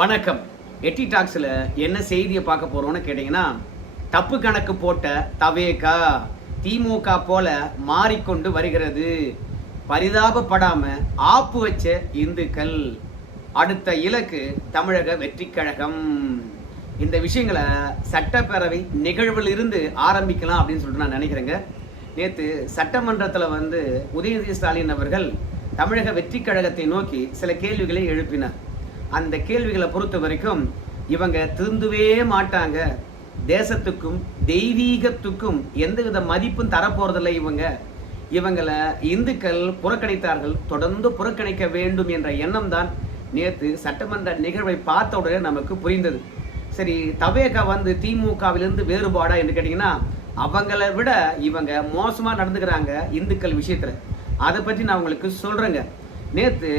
வணக்கம். எட்டி டாக்ஸில் என்ன செய்தியை பார்க்க போறோம்னு கேட்டீங்கன்னா, தப்பு கணக்கு போட்ட தவேகா திமுக போல மாறிக்கொண்டு வருகிறது. பரிதாபப்படாம ஆப்பு வச்ச இந்துக்கள், அடுத்த இலக்கு தமிழக வெற்றி கழகம். இந்த விஷயங்களை சட்டப்பேரவை நிகழ்வில் இருந்து ஆரம்பிக்கலாம் அப்படின்னு சொல்லிட்டு நான் நினைக்கிறேங்க. நேற்று சட்டமன்றத்தில் உதயநிதி ஸ்டாலின் அவர்கள் தமிழக வெற்றி கழகத்தை நோக்கி சில கேள்விகளை எழுப்பினார். அந்த கேள்விகளை பொறுத்த வரைக்கும் இவங்க திருந்தவே மாட்டாங்க, தேசத்துக்கும் தெய்வீகத்துக்கும் எந்தவித மதிப்பும் தரப்போறதில்லை, இவங்களை இந்துக்கள் புறக்கணித்தார்கள், தொடர்ந்து புறக்கணிக்க வேண்டும் என்ற எண்ணம் தான் நேற்று சட்டமன்ற நிகழ்வை பார்த்த உடனே நமக்கு புரிந்தது. சரி, தவேகா திமுகவிலிருந்து வேறுபாடா என்று கேட்டீங்கன்னா, அவங்களை விட இவங்க மோசமா நடந்துக்கிறாங்க இந்துக்கள் விஷயத்துல. அதை பற்றி நான் உங்களுக்கு சொல்றேங்க. நேற்று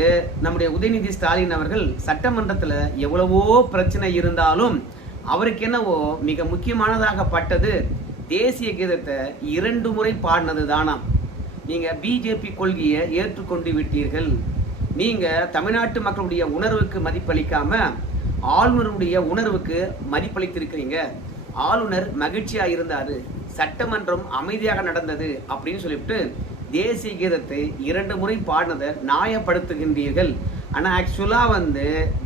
நம்முடைய உதயநிதி ஸ்டாலின் அவர்கள் சட்டமன்றத்தில் எவ்வளவோ பிரச்சனை இருந்தாலும் அவருக்கு என்னவோ மிக முக்கியமானதாக பட்டது தேசிய கீதத்தை 2 முறை பாடினது தானாம். நீங்க பிஜேபி கொள்கையை ஏற்றுக்கொண்டு விட்டீர்கள், நீங்க தமிழ்நாட்டு மக்களுடைய உணர்வுக்கு மதிப்பளிக்காம ஆளுநருடைய உணர்வுக்கு மதிப்பளித்திருக்கிறீங்க. ஆளுநர் மகிழ்ச்சியா இருந்தாரு, சட்டமன்றம் அமைதியாக நடந்தது அப்படின்னு சொல்லிவிட்டு தேசிய கீதத்தை 2 முறை பாடினதை நியாயப்படுத்துகின்றீர்கள். ஆனால் ஆக்சுவலாக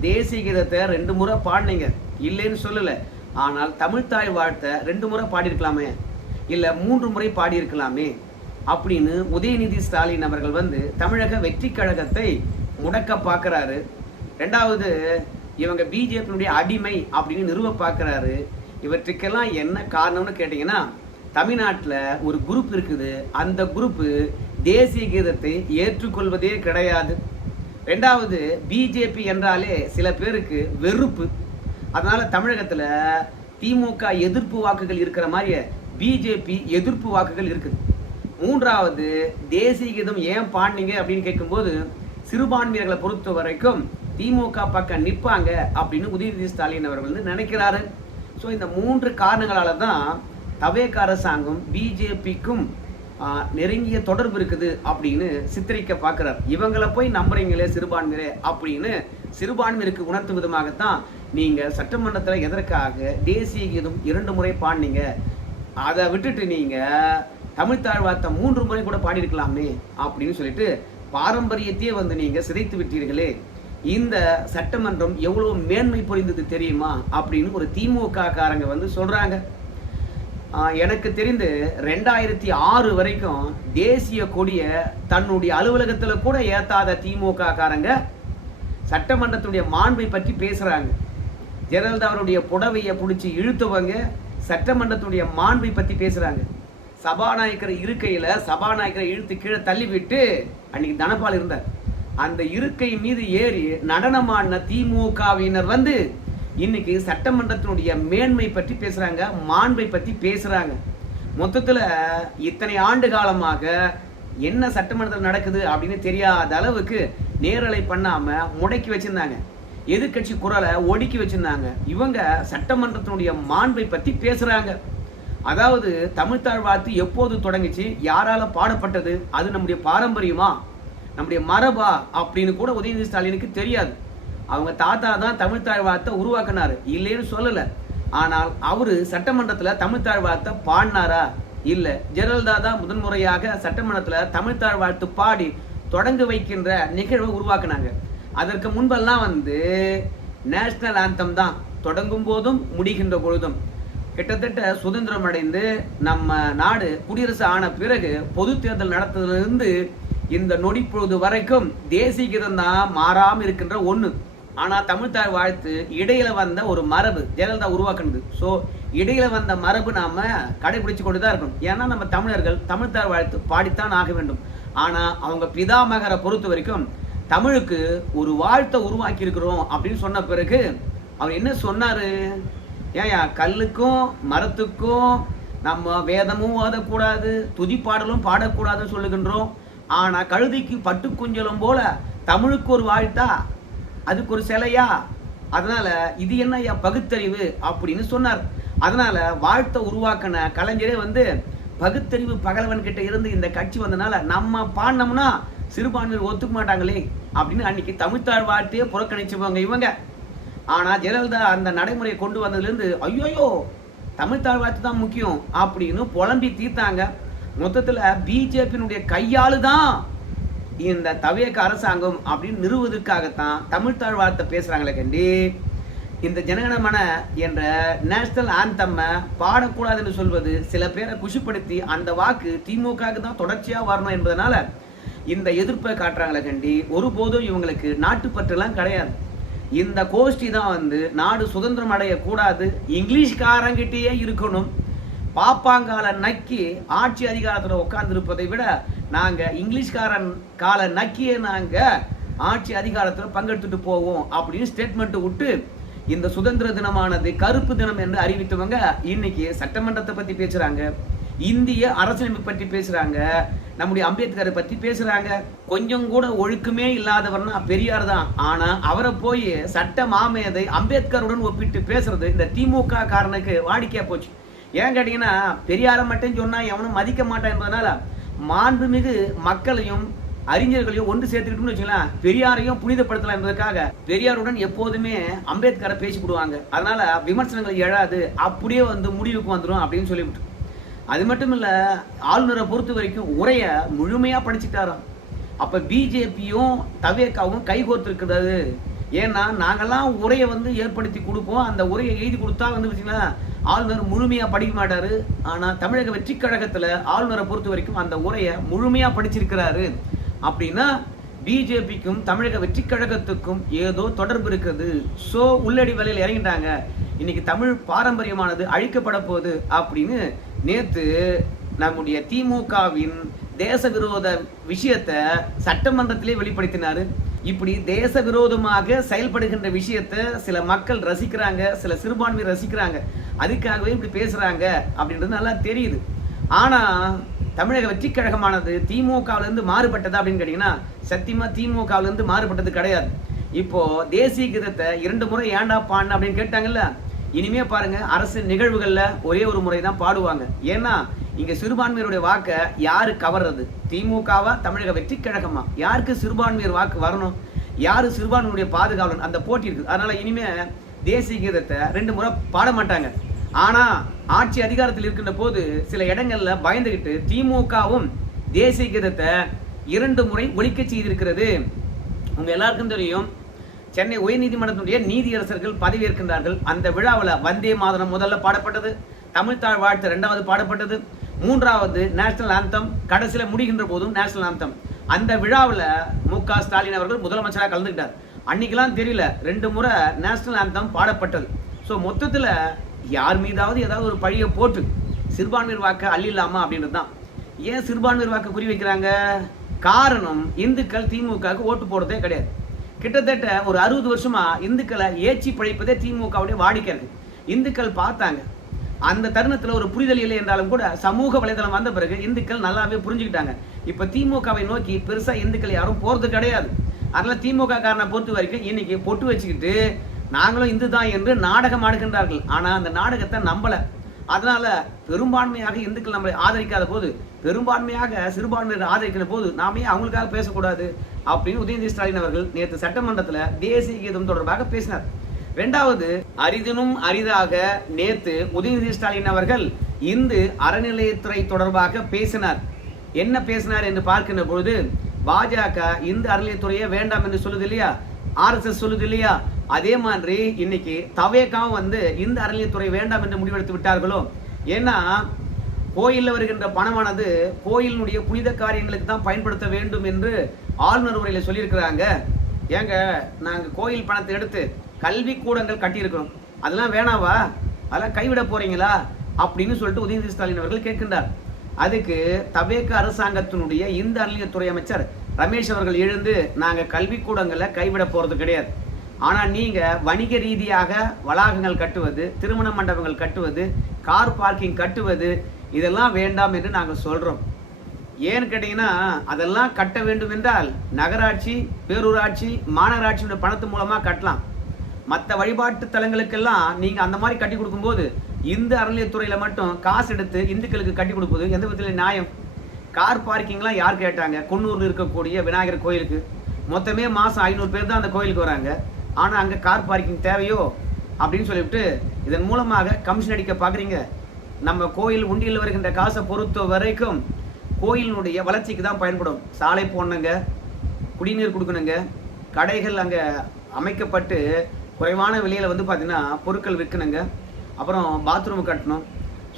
தேசிய கீதத்தை 2 முறை பாடினீங்க, இல்லைன்னு சொல்லலை. ஆனால் தமிழ்த்தாய் வாழ்த்தை 2 முறை பாடியிருக்கலாமே, இல்லை 3 முறை பாடியிருக்கலாமே அப்படின்னு உதயநிதி ஸ்டாலின் அவர்கள் தமிழக வெற்றி கழகத்தை முடக்க பார்க்குறாரு. ரெண்டாவது, இவங்க பிஜேபியினுடைய அடிமை அப்படின்னு நிறுவ பார்க்குறாரு. இவற்றுக்கெல்லாம் என்ன காரணம்னு கேட்டிங்கன்னா, தமிழ்நாட்டில் ஒரு குரூப் இருக்குது, அந்த குரூப்பு தேசிய கீதத்தை ஏற்றுக்கொள்வதே கிடையாது. ரெண்டாவது, பிஜேபி என்றாலே சில பேருக்கு வெறுப்பு, அதனால தமிழகத்தில் திமுக எதிர்ப்பு வாக்குகள் இருக்கிற மாதிரி பிஜேபி எதிர்ப்பு வாக்குகள் இருக்குது. மூன்றாவது, தேசிய கீதம் ஏன் பாடினீங்க அப்படின்னு கேட்கும்போது சிறுபான்மையர்களை பொறுத்த வரைக்கும் திமுக பக்கம் நிற்பாங்க அப்படின்னு உதயநிதி ஸ்டாலின் அவர்கள் நினைக்கிறாரு. ஸோ இந்த 3 காரணங்களால தான் தவேகா அரசாங்கம் பிஜேபிக்கும் நெருங்கிய தொடர்பு இருக்குது அப்படின்னு சித்தரிக்க பார்க்கிறார். இவங்களை போய் நம்புறீங்களே சிறுபான்மையரே அப்படின்னு சிறுபான்மையருக்கு உணர்த்தும் விதமாகத்தான் நீங்க சட்டமன்றத்தில் எதற்காக தேசிய கீதம் 2 முறை பாடினீங்க, அதை விட்டுட்டு நீங்க தமிழ் தாழ்வார்த்தை 3 முறை கூட பாடியிருக்கலாமே அப்படின்னு சொல்லிட்டு பாரம்பரியத்தையே நீங்க சிதைத்து விட்டீர்களே. இந்த சட்டமன்றம் எவ்வளவு மேன்மை புரிந்தது தெரியுமா அப்படின்னு ஒரு திமுக காரங்க சொல்றாங்க. எனக்கு தெரிந்து 2006 வரைக்கும் தேசிய கொடிய தன்னுடைய அலுவலகத்தில் கூட ஏத்தாத திமுக காரங்க சட்டமன்றத்துடைய மாண்பை பற்றி பேசுறாங்க. ஜெயலலிதா அவருடைய புடவையை பிடிச்சி இழுத்தவங்க சட்டமன்றத்துடைய மாண்பை பற்றி பேசுறாங்க. சபாநாயகர் இருக்கையில சபாநாயகரை இழுத்து கீழே தள்ளிவிட்டு அன்னைக்கு தனபால் இருந்தார், அந்த இருக்கை மீது ஏறி நடனமான திமுகவினர் இன்னைக்கு சட்டமன்றத்தினுடைய மேன்மை பற்றி பேசுறாங்க, மாண்பை பற்றி பேசுறாங்க. மொத்தத்தில் இத்தனை ஆண்டு காலமாக என்ன சட்டமன்றத்தில் நடக்குது அப்படின்னு தெரியாத அளவுக்கு நேரலை பண்ணாம முடக்கி வச்சிருந்தாங்க, எதிர்கட்சி குரலை ஒடுக்கி வச்சிருந்தாங்க. இவங்க சட்டமன்றத்தினுடைய மாண்பை பற்றி பேசுறாங்க. அதாவது தமிழ்த்தாழ் வாழ்த்து எப்போது தொடங்கிச்சு, யாரால பாடப்பட்டது, அது நம்முடைய பாரம்பரியமா, நம்முடைய மரபா அப்படின்னு கூட உதயநிதி ஸ்டாலினுக்கு தெரியாது. அவங்க தாத்தா தான் தமிழ்த்தாழ் வாழ்த்தை உருவாக்கினாரு, இல்லைன்னு சொல்லலை. ஆனால் அவரு சட்டமன்றத்தில் தமிழ்த்தாழ் வாழ்த்தை பாடினாரா? இல்லை. ஜெயலலிதா தான் முதன்முறையாக சட்டமன்றத்தில் தமிழ்த்தாழ் வாழ்த்து பாடி தொடங்க வைக்கின்ற நிகழ்வை உருவாக்குனாங்க. அதற்கு முன்பெல்லாம் நேஷனல் ஆந்தம் தான் தொடங்கும் போதும் முடிகின்ற பொழுதும். கிட்டத்தட்ட சுதந்திரம் அடைந்து நம்ம நாடு குடியரசு ஆன பிறகு பொது தேர்தல் நடத்துவதிலிருந்து இந்த நொடி பொழுது வரைக்கும் தேசிய கீதம் தான் மாறாமல் இருக்கின்ற ஒன்று. ஆனால் தமிழ்த்தாழ் வாழ்த்து இடையில வந்த ஒரு மரபு, ஜெயலலிதா உருவாக்குனது. ஸோ இடையில வந்த மரபு நாம கடைபிடிச்சு கொண்டு தான் இருக்கணும். ஏன்னா நம்ம தமிழர்கள் தமிழ்த்தாழ் வாழ்த்து பாடித்தான் ஆக வேண்டும். ஆனால் அவங்க பிதாமகரை பொறுத்த வரைக்கும் தமிழுக்கு ஒரு வாழ்த்தை உருவாக்கி இருக்கிறோம் அப்படின்னு சொன்ன பிறகு அவர் என்ன சொன்னாரு? ஏயா, கல்லுக்கும் மரத்துக்கும் நம்ம வேதமும் ஓதக்கூடாது, துதிப்பாடலும் பாடக்கூடாதுன்னு சொல்லுகின்றோம். ஆனால் கழுதைக்கு பட்டு குஞ்சலும் போல தமிழுக்கு ஒரு வாழ்த்தா, அதுக்கு ஒரு சிலையா? அதனால இது என்ன பகுத்தறிவு அப்படின்னு சொன்னார். அதனால வாழ்த்தை உருவாக்கின கலைஞரே பகுத்தறிவு பகலவன் கிட்ட இருந்து இந்த கட்சி வந்தனால நம்ம பாடினோம்னா சிறுபான்மையர் ஒத்துக்க மாட்டாங்களே அப்படின்னு அன்னைக்கு தமிழ்த்தாழ் வாழ்த்தையே புறக்கணிச்சவங்க இவங்க. ஆனா ஜெயலலிதா அந்த நடைமுறையை கொண்டு வந்ததுலேருந்து ஐயோயோ தமிழ் தாழ்வாழ்த்து தான் முக்கியம் அப்படின்னு புலம்பி தீர்த்தாங்க. மொத்தத்துல பிஜேபியினுடைய கையாளு தான் இந்த தவேக அரசாங்கம் அப்படின்னு நிறுவுவதற்காகத்தான் தமிழ் தாழ்வாழ்த்தை பேசுறாங்களே கண்டி. இந்த ஜனகணமன என்ற நேஷனல் ஆந்தம் பாடக்கூடாதுன்னு சொல்வது சில பேரை குஷிப்படுத்தி அந்த வாக்கு திமுகவுக்கு தான் தொடர்ச்சியா வரணும் என்பதனால இந்த எதிர்ப்பை காட்டுறாங்களே கண்டி. ஒருபோதும் இவங்களுக்கு நாட்டுப்பற்றுலாம் கிடையாது. இந்த கோஷ்டி தான் வந்து நாடு சுதந்திரம் அடையக்கூடாது, இங்கிலீஷ்காரங்கிட்டே இருக்கணும், பாப்பாங்கால நக்கி ஆட்சி அதிகாரத்தில் உட்கார்ந்துருப்பதை விட நாங்க இங்கிலீஷ்காரன் கால நக்கியே நாங்க ஆட்சி அதிகாரத்தில் பங்கெடுத்துட்டு போவோம் அப்படின்னு ஸ்டேட்மெண்ட் விட்டு இந்த சுதந்திர தினமானது கருப்பு தினம் என்று அறிவித்தவங்க இன்னைக்கு சட்டமன்றத்தை பத்தி பேசுறாங்க, இந்திய அரசியலமைப்பு பற்றி பேசுறாங்க, நம்முடைய அம்பேத்கரை பத்தி பேசுறாங்க. கொஞ்சம் கூட ஒழுக்கமே இல்லாதவர்னா பெரியார் தான். ஆனா அவரை போய் சட்ட மாமேதை அம்பேத்கருடன் ஒப்பிட்டு பேசுறது இந்த திமுக காரனுக்கு வாடிக்கையா போச்சு. ஏன் கேட்டீங்கன்னா பெரியாரை மட்டும் சொன்னா எவனும் மதிக்க மாட்டான் என்பதனால மாண்புமிகு மக்களையும் அறிஞர்களையும் ஒன்று சேர்த்துக்கிட்டோம்னு வச்சுக்கலாம், பெரியாரையும் புனிதப்படுத்தலாம் என்பதற்காக பெரியாருடன் எப்போதுமே அம்பேத்கரை பேசிவிடுவாங்க. அதனால விமர்சனங்கள் எழாது, அப்படியே வந்து முடிவுக்கு வந்துடும் அப்படின்னு சொல்லிவிட்டு. அது மட்டும் இல்ல, ஆளுநரை பொறுத்த வரைக்கும் உரைய முழுமையா படிச்சுட்டாராம். அப்ப பிஜேபியும் தவேகாவும் கைகோர்த்திருக்கிறது. ஏன்னா நாங்கெல்லாம் உரையை வந்து ஏற்படுத்தி கொடுப்போம், அந்த உரையை எழுதி கொடுத்தா வந்து வச்சுங்களா ஆளுநர் முழுமையா படிக்க மாட்டாரு. ஆனா தமிழக வெற்றி கழகத்துல ஆளுநரை பொறுத்த வரைக்கும் அந்த உரையை முழுமையா படிச்சிருக்கிறாரு. அப்படின்னா பிஜேபிக்கும் தமிழக வெற்றி கழகத்துக்கும் ஏதோ தொடர்பு இருக்குது. சோ உள்ளடி வேலையில் இறங்கிட்டாங்க. இன்னைக்கு தமிழ் பாரம்பரியமானது அழிக்கப்பட போகுது அப்படின்னு நேத்து நம்முடைய திமுகவின் தேச விரோத விஷயத்தை சட்டமன்றத்திலே வெளிப்படுத்தினாரு. இப்படி தேச விரோதமாக செயல்படுகின்ற விஷயத்தை சில மக்கள் ரசிக்கிறாங்க, சில சிறுபான்மையை ரசிக்கிறாங்க, அதுக்காகவே இப்படி பேசுறாங்க அப்படின்றது நல்லா தெரியுது. ஆனா தமிழக வெற்றி கழகமானது திமுகவிலிருந்து மாறுபட்டதா அப்படின்னு கேட்டீங்கன்னா சத்தியமா திமுகவிலிருந்து மாறுபட்டது கிடையாது. இப்போ தேசிய கீதத்தை 2 முறை ஏண்டா பாடின அப்படின்னு கேட்டாங்கல்ல, இனிமே பாருங்க அரசு நிகழ்வுகள்ல ஒரே ஒரு முறை தான் பாடுவாங்க. ஏன்னா இங்க சிறுபான்மையருடைய வாக்கை யாரு கவர்றது, திமுகவா தமிழக வெற்றி கழகமா, யாருக்கு சிறுபான்மையர் வாக்கு வரணும், யாரு சிறுபான்மையுடைய பாதுகாவலன், அந்த போட்டி இருக்கு. அதனால இனிமே தேசிய கீதத்தை 2 முறை பாட மாட்டாங்க. ஆனா ஆட்சி அதிகாரத்தில் இருக்கின்ற போது சில இடங்கள்ல பயந்துகிட்டு திமுகவும் தேசிய கீதத்தை 2 முறை ஒழிக்க செய்திருக்கிறது. உங்க எல்லாருக்கும் தெரியும், சென்னை உயர்நீதிமன்றத்தினுடைய நீதியரசர்கள் பதவியேற்கின்றார்கள். அந்த விழாவில் வந்தே மாதரம் முதல்ல பாடப்பட்டது, தமிழ்த்தாழ் வாழ்த்து 2வது பாடப்பட்டது, 3வது நேஷனல் ஆந்தம், கடைசியில முடிகின்ற போதும் நேஷனல் ஆந்தம். அந்த விழாவில் மு.க. ஸ்டாலின் அவர்கள் முதலமைச்சராக கலந்துக்கிட்டார். அன்னைக்கெல்லாம் தெரியல 2 முறை நேஷனல் ஆந்தம் பாடப்பட்டது. ஸோ மொத்தத்தில் யார் மீதாவது ஏதாவது ஒரு பழியை போட்டு சிறுபான்மையர் வாக்கு அள்ளிடலாமா அப்படின்றது தான். ஏன் சிறுபான்மையர் வாக்கு குறி வைக்கிறாங்க? காரணம் இந்துக்கள் திமுகவுக்கு ஓட்டு போடுறதே கிடையாது. கிட்டத்தட்ட ஒரு 60 வருஷமா இந்துக்களை ஏச்சி பழிப்பதே திமுகவுடைய வாடிக்கை இருக்கு. இந்துக்கள் பார்த்தாங்க. அந்த தருணத்தில் ஒரு புரிதல் இல்லை என்றாலும் கூட சமூக வலைதளம் வந்த பிறகு இந்துக்கள் நல்லாவே புரிஞ்சுக்கிட்டாங்க. இப்ப திமுகவை நோக்கி பெருசா இந்துக்கள் யாரும் போறது கிடையாது. அதனால திமுக காரனை பொறுத்த வரைக்கும் இன்னைக்கு பொட்டு வச்சுக்கிட்டு நாங்களும் இந்து தான் என்று நாடகம் ஆடுகின்றார்கள். ஆனா அந்த நாடகத்தை நம்பல. அதனால பெரும்பான்மையாக இந்துக்கள் நம்மளை ஆதரிக்காத போது, பெரும்பான்மையாக சிறுபான்மையை ஆதரிக்கிற போது நாமே அவங்களுக்காக பேசக்கூடாது அப்படின்னு உதயநிதி ஸ்டாலின் அவர்கள் நேற்று சட்டமன்றத்தில் தேசிய கீதம் தொடர்பாக பேசினார். 2வது, அரிதினும் அரிதாக நேற்று உதயநிதி ஸ்டாலின் அவர்கள் இந்து அறநிலையத்துறை தொடர்பாக பேசினார். என்ன பேசினார் என்று பார்க்கின்ற பொழுது, பாஜக இந்து அறநிலையத்துறையே வேண்டாம் என்று சொல்லுது இல்லையா, RSS சொல்லுது இல்லையா, அதே மாதிரி இன்னைக்கு தவேகாவும் வந்து இந்த அறநிலையத்துறை வேண்டாம் என்று முடிவெடுத்து விட்டார்களோ. ஏன்னா கோயிலில் வருகின்ற பணமானது கோயிலினுடைய புனித காரியங்களுக்கு தான் பயன்படுத்த வேண்டும் என்று ஆளுநர் உரையில் சொல்லியிருக்கிறாங்க. ஏங்க நாங்கள் கோயில் பணத்தை எடுத்து கல்வி கூடங்கள் கட்டியிருக்கிறோம், அதெல்லாம் வேணாவா, அதெல்லாம் கைவிட போறீங்களா அப்படின்னு சொல்லிட்டு உதயநிதி ஸ்டாலின் அவர்கள் கேட்கின்றார். அதுக்கு தவேக அரசாங்கத்தினுடைய இந்த அறநிலையத்துறை அமைச்சர் ரமேஷ் அவர்கள் எழுந்து நாங்கள் கல்வி கூடங்களை கைவிட போறது கிடையாது, ஆனா நீங்க வணிக ரீதியாக வளாகங்கள் கட்டுவது, திருமண மண்டபங்கள் கட்டுவது, கார் பார்க்கிங் கட்டுவது இதெல்லாம் வேண்டாம் என்று நாங்கள் சொல்றோம். ஏன்னு கேட்டீங்கன்னா அதெல்லாம் கட்ட வேண்டும் என்றால் நகராட்சி, பேரூராட்சி, மாநகராட்சியோட பணத்து மூலமா கட்டலாம். மற்ற வழிபாட்டு தலங்களுக்கெல்லாம் நீங்க அந்த மாதிரி கட்டி கொடுக்கும்போது இந்த அறநிலையத்துறையில மட்டும் காசு எடுத்து இந்துக்களுக்கு கட்டி கொடுப்பது எந்த விதத்துல நியாயம்? கார் பார்க்கிங்லாம் யார் கேட்டாங்க? குன்னூர்ல இருக்கக்கூடிய விநாயகர் கோயிலுக்கு மொத்தமே மாசம் 500 பேர் தான் அந்த கோயிலுக்கு வராங்க. ஆனா அங்க கார் பார்க்கிங் தேவையோ அப்படின்னு சொல்லிவிட்டு இதன் மூலமாக கமிஷன் அடிக்க பாக்குறீங்க. நம்ம கோயில் உண்டியில் வருகின்ற காசை பொறுத்த வரைக்கும் கோயிலினுடைய வளர்ச்சிக்கு தான் பயன்படும். சாலை போடணுங்க, குடிநீர் கொடுக்கணுங்க, கடைகள் அங்கே அமைக்கப்பட்டு குறைவான விலையில் வந்து பார்த்தீங்கன்னா பொருட்கள் விற்கணுங்க, அப்புறம் பாத்ரூம் கட்டணும்.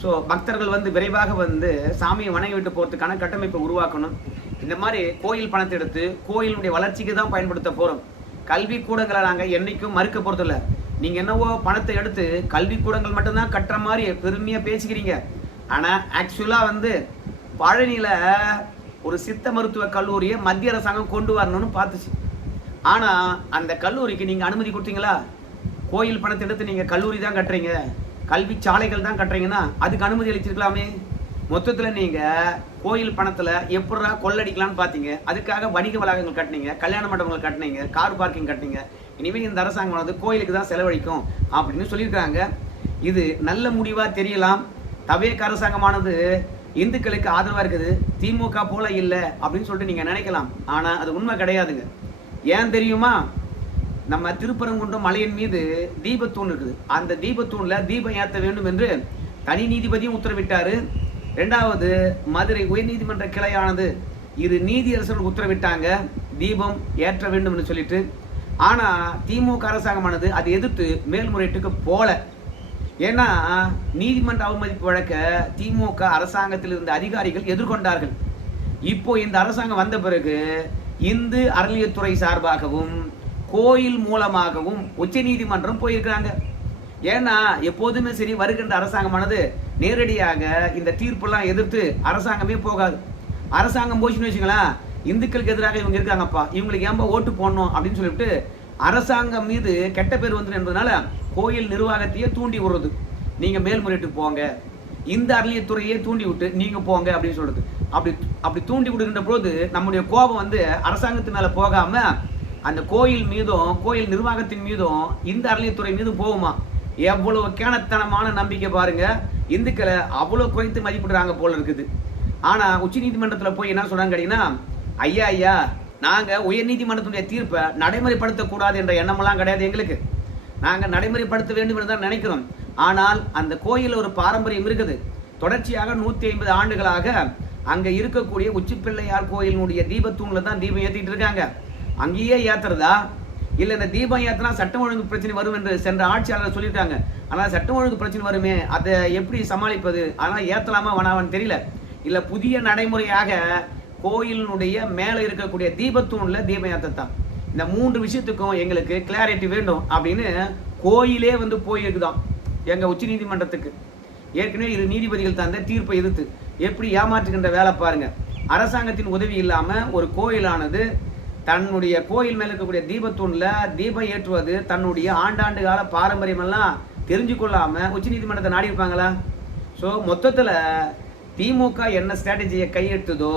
ஸோ பக்தர்கள் வந்து விரைவாக வந்து சாமியை வணங்கி விட்டு போகிறதுக்கான கட்டமைப்பை உருவாக்கணும். இந்த மாதிரி கோயில் பணத்தை எடுத்து கோயிலுடைய வளர்ச்சிக்கு தான் பயன்படுத்த போகிறோம். கல்வி கூடங்களை நாங்கள் என்றைக்கும் மறுக்க போகிறதில்ல. நீங்கள் என்னவோ பணத்தை எடுத்து கல்வி கூடங்கள் மட்டும்தான் கட்டுற மாதிரி பெருமையாக பேசிக்கிறீங்க. ஆனால் ஆக்சுவலாக வந்து பழனியில் ஒரு சித்த மருத்துவ கல்லூரியை மத்திய அரசாங்கம் கொண்டு வரணும்னு பார்த்துச்சு. ஆனால் அந்த கல்லூரிக்கு நீங்கள் அனுமதி கொடுத்தீங்களா? கோயில் பணத்தை எடுத்து நீங்கள் கல்லூரி தான் கட்டுறீங்க, கல்வி சாலைகள் தான் கட்டுறீங்கன்னா அதுக்கு அனுமதி அளிச்சிருக்கலாமே. மொத்தத்தில் நீங்கள் கோயில் பணத்தில் எப்படா கொள்ளடிக்கலான்னு பார்த்தீங்க. அதுக்காக வணிக வளாகங்கள் கட்டினீங்க, கல்யாண மண்டபங்கள் கட்டினீங்க, கார் பார்க்கிங் கட்டினீங்க. இனிமேல் இந்த அரசாங்கம் வந்து கோயிலுக்கு தான் செலவழிக்கும் அப்படின்னு சொல்லியிருக்காங்க. இது நல்ல முடிவாக தெரியலாம். தவேக அரசாங்கமானது இந்துக்களுக்கு ஆதரவாக இருக்குது, திமுக போல இல்லை அப்படின்னு சொல்லிட்டு நீங்கள் நினைக்கலாம். ஆனால் அது உண்மை கிடையாதுங்க. ஏன் தெரியுமா? நம்ம திருப்பரங்குன்றம் மலையின் மீது தீபத்தூண் இருக்குது. அந்த தீபத்தூணில் தீபம் ஏற்ற வேண்டும் என்று தனி நீதிபதியும் உத்தரவிட்டார். ரெண்டாவது மதுரை உயர்நீதிமன்ற கிளையானது இரு நீதியரசர்கள் உத்தரவிட்டாங்க தீபம் ஏற்ற வேண்டும் என்று சொல்லிட்டு. ஆனால் திமுக அரசாங்கமானது அதை எதிர்த்து மேல்முறையீட்டுக்கு போல. ஏன்னா நீதிமன்ற அவமதிப்பு வழக்க திமுக அரசாங்கத்தில் இருந்த அதிகாரிகள் எதிர்கொண்டார்கள். இப்போ இந்த அரசாங்கம் வந்த பிறகு இந்து அறநிலையத்துறை சார்பாகவும் கோயில் மூலமாகவும் உச்ச நீதிமன்றம் போயிருக்கிறாங்க. ஏன்னா எப்போதுமே சரி, வருகின்ற அரசாங்கமானது நேரடியாக இந்த தீர்ப்பெல்லாம் எதிர்த்து அரசாங்கமே போகாது. அரசாங்கம் போச்சுன்னு வச்சுங்களேன், இந்துக்களுக்கு எதிராக இவங்க இருக்காங்கப்பா, இவங்களுக்கு ஏன்பா ஓட்டு போடணும் அப்படின்னு சொல்லிட்டு அரசாங்கம் மீது கெட்ட பேர் வந்து என்பதனால கோயில் நிர்வாகத்தையே தூண்டி விடுறது. நீங்க மேல்முறையீட்டுக்கு போங்க, இந்த அறநிலையத்துறையே தூண்டி விட்டு நீங்க போங்க அப்படின்னு சொல்றது. அப்படி தூண்டி விடுகின்ற போது நம்முடைய கோபம் வந்து அரசாங்கத்து மேல போகாம அந்த கோயில் மீதும் கோயில் நிர்வாகத்தின் மீதும் இந்த அறநிலையத்துறை மீதும் போகுமா? எவ்வளவு கேணத்தனமான நம்பிக்கை பாருங்க. இந்துக்களை அவ்வளவு குறைத்து மதிப்பிடுறாங்க போல இருக்குது. ஆனா உச்ச நீதிமன்றத்தில் போய் என்ன சொல்றாங்க கேட்டீங்கன்னா, ஐயா நாங்க உயர் நீதிமன்றத்துடைய தீர்ப்பை நடைமுறைப்படுத்தக்கூடாது என்ற எண்ணமெல்லாம் கிடையாது எங்களுக்கு. நாங்க நடைமுறைப்படுத்த வேண்டும் என்று தான் நினைக்கிறோம். ஆனால் அந்த கோயில் ஒரு பாரம்பரியம் இருக்குது. தொடர்ச்சியாக 150 ஆண்டுகளாக அங்க இருக்கக்கூடிய உச்சிப்பிள்ளையார் கோயிலினுடைய தீபத்தூண்ல தான் தீபம் ஏற்றிட்டு இருக்காங்க. அங்கேயே ஏத்துறதா இல்ல இந்த தீபம் ஏற்றினா சட்டம் ஒழுங்கு பிரச்சனை வரும் என்று சென்ற ஆட்சியாளர் சொல்லிட்டாங்க. ஆனால் சட்டம் ஒழுங்கு பிரச்சனை வருமே, அதை எப்படி சமாளிப்பது? ஆனால் ஏத்தலாமா வேணாமான்னு தெரியல. இல்ல புதிய நடைமுறையாக கோயிலினுடைய மேல இருக்கக்கூடிய தீபத்தூண்ல தீபம் ஏற்றத்தான். இந்த 3 விஷயத்துக்கும் எங்களுக்கு கிளாரிட்டி வேண்டும் அப்படின்னு கோயிலே வந்து போயிருக்குதான் எங்க உச்ச நீதிமன்றத்துக்கு. ஏற்கனவே இரு நீதிபதிகள் தந்த தீர்ப்பை எதிர்த்து எப்படி ஏமாற்றுகின்ற வேலை பாருங்க. அரசாங்கத்தின் உதவி இல்லாம ஒரு கோயிலானது தன்னுடைய கோயில் மேல இருக்கக்கூடிய தீபத்தூண்ல தீபம் ஏற்றுவது தன்னுடைய ஆண்டாண்டு கால பாரம்பரியம் எல்லாம் தெரிஞ்சு கொள்ளாம உச்ச நீதிமன்றத்தை நாடி இருப்பாங்களா? ஸோ மொத்தத்துல திமுக என்ன ஸ்ட்ராட்டஜியை கையெடுத்ததோ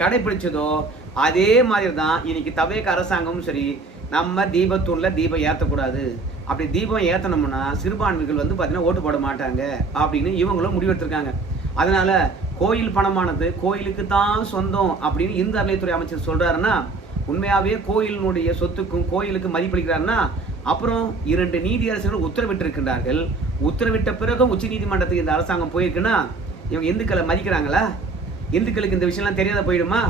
கடைபிடிச்சதோ அதே மாதிரி தான் இன்னைக்கு தவேக அரசாங்கமும் சரி, நம்ம தீபத்தூண்ல தீபம் ஏற்றக்கூடாது, அப்படி தீபம் ஏற்றணும்னா சிறுபான்மைகள் வந்து பார்த்தீங்கன்னா ஓட்டு போட மாட்டாங்க அப்படின்னு இவங்களும் முடிவெடுத்திருக்காங்க. அதனால கோயில் பணமானது கோயிலுக்கு தான் சொந்தம் அப்படின்னு இந்து அறநிலையத்துறை அமைச்சர் சொல்றாருன்னா, உண்மையாவே கோயிலினுடைய சொத்துக்கும் கோயிலுக்கு மதிப்பளிக்கிறாருன்னா, அப்புறம் 2 நீதியரசர்கள் உத்தரவிட்டிருக்கின்றார்கள். உத்தரவிட்ட பிறகும் உச்ச நீதிமன்றத்துக்கு இந்த அரசாங்கம் போயிருக்குன்னா இவங்க இந்துக்களை மதிக்கிறாங்களா? இந்துக்களுக்கு இந்த விஷயம்லாம் தெரியாத போயிடுமா?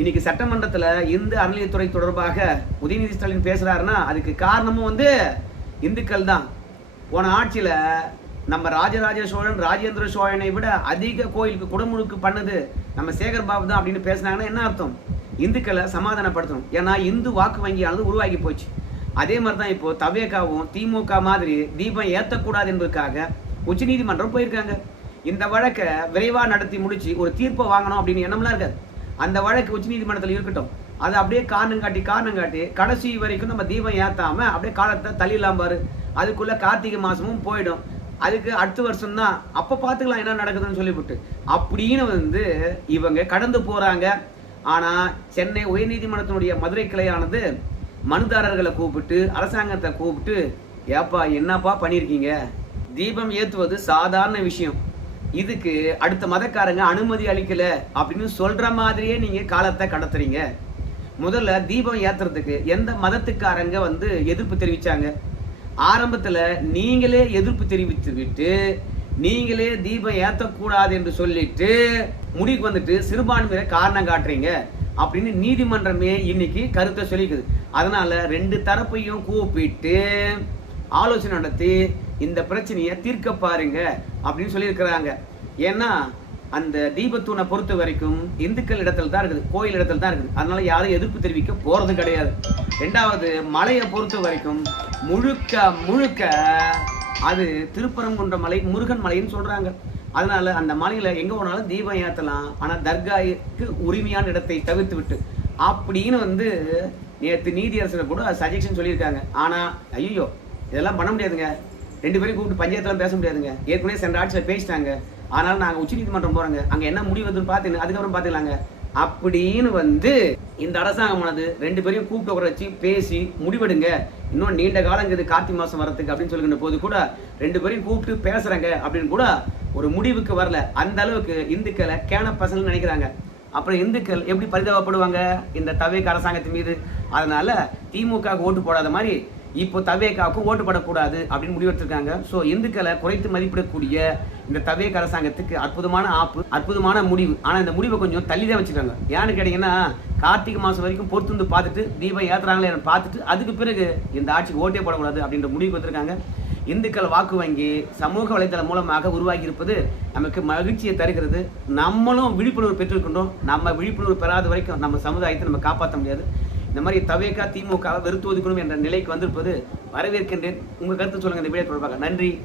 இன்னைக்கு சட்டமன்றத்தில் இந்து அறநிலையத்துறை தொடர்பாக உதயநிதி ஸ்டாலின் பேசுறாருன்னா அதுக்கு காரணமும் வந்து இந்துக்கள் தான். போன ஆட்சியில நம்ம ராஜராஜ சோழன் ராஜேந்திர சோழனை விட அதிக கோயிலுக்கு குடமுழுக்கு பண்ணது நம்ம சேகர் பாபு தான் அப்படின்னு பேசினாங்கன்னா என்ன அர்த்தம்? இந்துக்களை சமாதானப்படுத்தணும். ஏன்னா இந்து வாக்கு வங்கியானது உருவாகி போச்சு. அதே மாதிரி தான் இப்போ தவேகாவும் திமுக மாதிரி தீபம் ஏற்றக்கூடாது என்பதற்காக உச்ச நீதிமன்றம் போயிருக்காங்க. இந்த வழக்கை விரைவாக நடத்தி முடிச்சு ஒரு தீர்ப்பை வாங்கணும் அப்படின்னு எண்ணம்லாம் இருக்காது. அந்த வழக்கு உச்ச நீதிமன்றத்தில் இருக்கட்டும், அதை அப்படியே காரணம் காட்டி கடைசி வரைக்கும் நம்ம தீபம் ஏற்றாம அப்படியே காலத்தை தள்ளிடலாம் பாரு. அதுக்குள்ள கார்த்திகை மாசமும் போயிடும். அதுக்கு அடுத்த வருஷம் தான், அப்ப பாத்துக்கலாம் என்ன நடக்குதுன்னு சொல்லிவிட்டு அப்படின்னு வந்து இவங்க கடந்து போறாங்க. ஆனா சென்னை உயர்நீதிமன்றத்தினுடைய மதுரை கிளையானது மனுதாரர்களை கூப்பிட்டு அரசாங்கத்தை கூப்பிட்டு, ஏப்பா என்னப்பா பண்ணியிருக்கீங்க, தீபம் ஏற்றுவது சாதாரண விஷயம், இதுக்கு அடுத்த மதக்காரங்க அனுமதி அளிக்கல அப்படின்னு சொல்ற மாதிரியே நீங்க காலத்தை கடத்துறீங்க. முதல்ல தீபம் ஏத்துறதுக்கு எந்த மதத்துக்காரங்க வந்து எதிர்ப்பு தெரிவிச்சாங்க? ஆரம்பத்துல நீங்களே எதிர்ப்பு தெரிவித்து விட்டு நீங்களே தீபம் ஏத்தக்கூடாது என்று சொல்லிட்டு முடிவுக்கு வந்துட்டு சிறுபான்மையில காரணம் காட்டுறீங்க அப்படின்னு நீதிமன்றமே இன்னைக்கு கருத்தை சொல்லிக்குது. அதனால ரெண்டு தரப்பையும் கூப்பிட்டு ஆலோசனை நடத்தி இந்த பிரச்சனையை தீர்க்க பாருங்க அப்படின்னு சொல்லியிருக்கிறாங்க. ஏன்னா அந்த தீபத்தூணை பொறுத்த வரைக்கும் இந்துக்கள் இடத்துல தான் இருக்குது, கோயில் இடத்துல தான் இருக்குது. அதனால யாரும் எதிர்ப்பு தெரிவிக்க போறது கிடையாது. ரெண்டாவது, மலையை பொறுத்த வரைக்கும் முழுக்க முழுக்க அது திருப்பரங்குன்ற மலை முருகன் மலைன்னு சொல்றாங்க. அதனால அந்த மலையில எங்க போனாலும் தீபம் ஏத்தலாம், ஆனா தர்காவுக்கு உரிமையான இடத்தை தவிர்த்து விட்டு அப்படின்னு வந்து நேற்று நீதியரசர் கூட சஜஷன் சொல்லியிருக்காங்க. ஆனா ஐயோ இதெல்லாம் பண்ண முடியாதுங்க, ரெண்டு பேரும் கூப்பிட்டு பஞ்சாயத்துல பேச முடியாதுங்க, ஏற்கனவே சென்ற ஆட்சியில் பேசிட்டாங்க, ஆனால் நாங்கள் உச்ச நீதிமன்றம் போறோங்க, அங்க என்ன முடிவு வருதுன்னு பார்த்து அதுக்கப்புறம் பார்த்துக்கலாங்க அப்படின்னு வந்து இந்த அரசாங்கமானது ரெண்டு பேரையும் கூப்பிட்டு உட்கார வச்சு பேசி முடிவெடுங்க, இன்னும் நீண்ட காலம் இது கார்த்திகை மாசம் வரதுக்கு அப்படின்னு சொல்லுகின்ற போது கூட ரெண்டு பேரையும் கூப்பிட்டு பேசுறாங்க அப்படின்னு கூட ஒரு முடிவுக்கு வரல. அந்த அளவுக்கு இந்துக்களை கேன பசங்க நினைக்கிறாங்க. அப்புறம் இந்துக்கள் எப்படி பரிதாபப்படுவாங்க இந்த தவேக அரசாங்கத்தின் மீது? அதனால திமுக ஓட்டு போடாத மாதிரி இப்போ தவேகாவுக்கு ஓட்டு போடக்கூடாது அப்படின்னு முடிவெடுத்திருக்காங்க. ஸோ இந்துக்களை குறைத்து மதிப்பிடக்கூடிய இந்த தவேக அரசாங்கத்துக்கு அற்புதமான அற்புதமான முடிவு. ஆனால் இந்த முடிவை கொஞ்சம் தள்ளி தான் வச்சுருக்காங்க. ஏன்னு கேட்டீங்கன்னா கார்த்திகை மாதம் வரைக்கும் பொறுத்து வந்து பார்த்துட்டு தீபம் ஏற்றுறாங்களே பார்த்துட்டு அதுக்கு பிறகு இந்த ஆட்சிக்கு ஓட்டே போடக்கூடாது அப்படின்ற முடிவுக்கு வந்திருக்காங்க. இந்துக்கள் வாக்கு வங்கி சமூக வலைதளம் மூலமாக உருவாகி இருப்பது நமக்கு மகிழ்ச்சியை தருகிறது. நம்மளும் விழிப்புணர்வு பெற்றிருக்கின்றோம். நம்ம விழிப்புணர்வு பெறாத வரைக்கும் நம்ம சமுதாயத்தை நம்ம காப்பாற்ற முடியாது. இந்த மாதிரி தவேக திமுக வெறுத்து ஒதுக்கணும் என்ற நிலைக்கு வந்திருப்பது வரவேற்கின்றேன். உங்க கருத்து சொல்லுங்க இந்த வீடியோ தொடர்பாக. நன்றி.